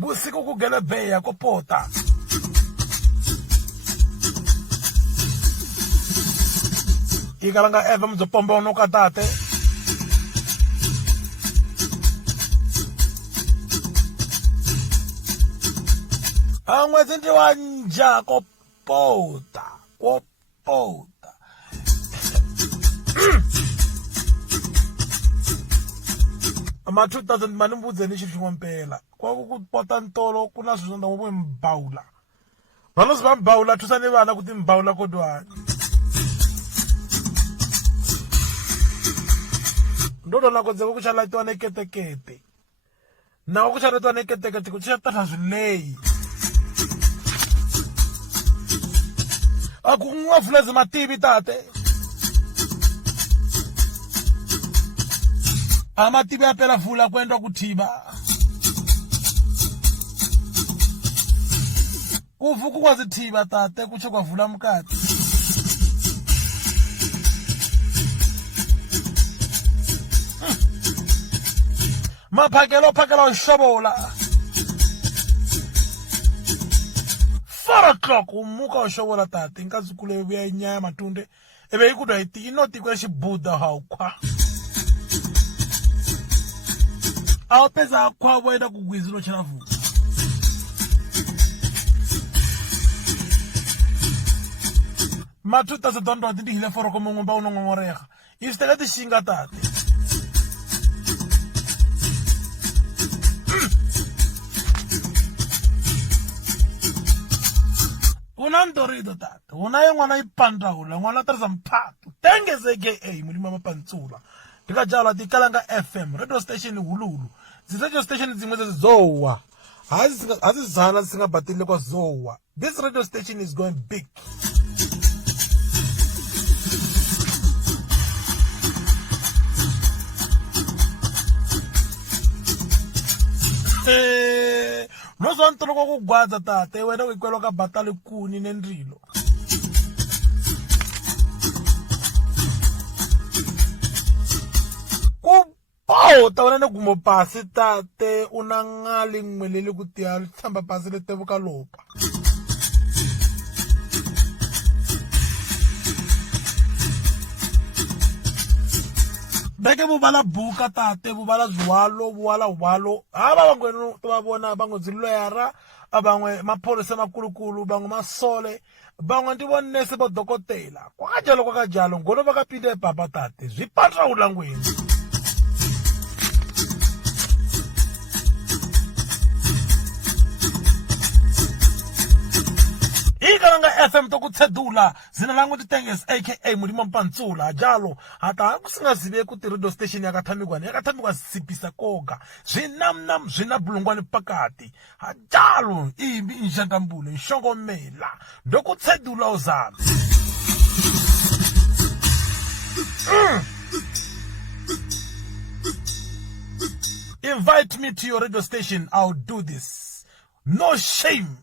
busiku ku Gelebeya ko pota. Ikalanga FM byo pomba no katate. Angwezi ndi wanja ko pota. Ama 2000 mani mbudze ni xilo xin'we mpela. Ku pota ntolo kuna swilo nda ngopfu mbawula. Vano swi va mbawula thusani vana ku timbawula kodwani. Ndodo na kodze ku chala twa neketekete. Na ku chala twa neketekete ku chala ta swileyi. Aku ngafuleze mativi tate. Amativi apela fula kwenda kuthiba. Kuvuku kwazithiba tate kutshe kwavula mkati. Maphakelo ushobola. 4 o'clock umuka ushobola tate inkazi kule buya inyaya matunde ebe ikudwa iti inoti kwe shibuda haukwa awapeza akwa wenda kugwizi no chiravu matuta za dondo ati hile foro komo ngomba unongoreha istega tishinga tate Unandorido tate, unaye ngwana ipanda hula, ngwana tarza mpatu, tengeze AKA, mulima mapantsula. Tika jala tikalanga FM, radio station hululu. Radio station zimweze zowa. Hazi zala singa batile kwa zowa. This radio station is going big. Nozo ntolo kwa kugwaza tate, wena wikwelo ka batali kuni nendrilo. Kupauta wana gumo pasi tate, unangali ngwelele kutia, tamba pasi le tevuka lopa. Beke bubala buka tate, bubala zwalo, bubala walo. Aba bangwenu tubabona bango zilwera, abangwe mapolisa makulukulu, bango masole, bango ndibonese bo dokotela. Kwa kajalo, ngono bakapinde papa tate, zwipatra ulangweni. Ikalanga FM tokutsedula zina langu titengesi AKA mulima mpantsula jalo hata kusingazibe kuti radio station yakathamikwa sipisa koga zwinamnam zwina bulungwane pakati jalo imbi injantambule nshongomela ndokutsedula uzana Invite me to your radio station, I'll do this. No shame.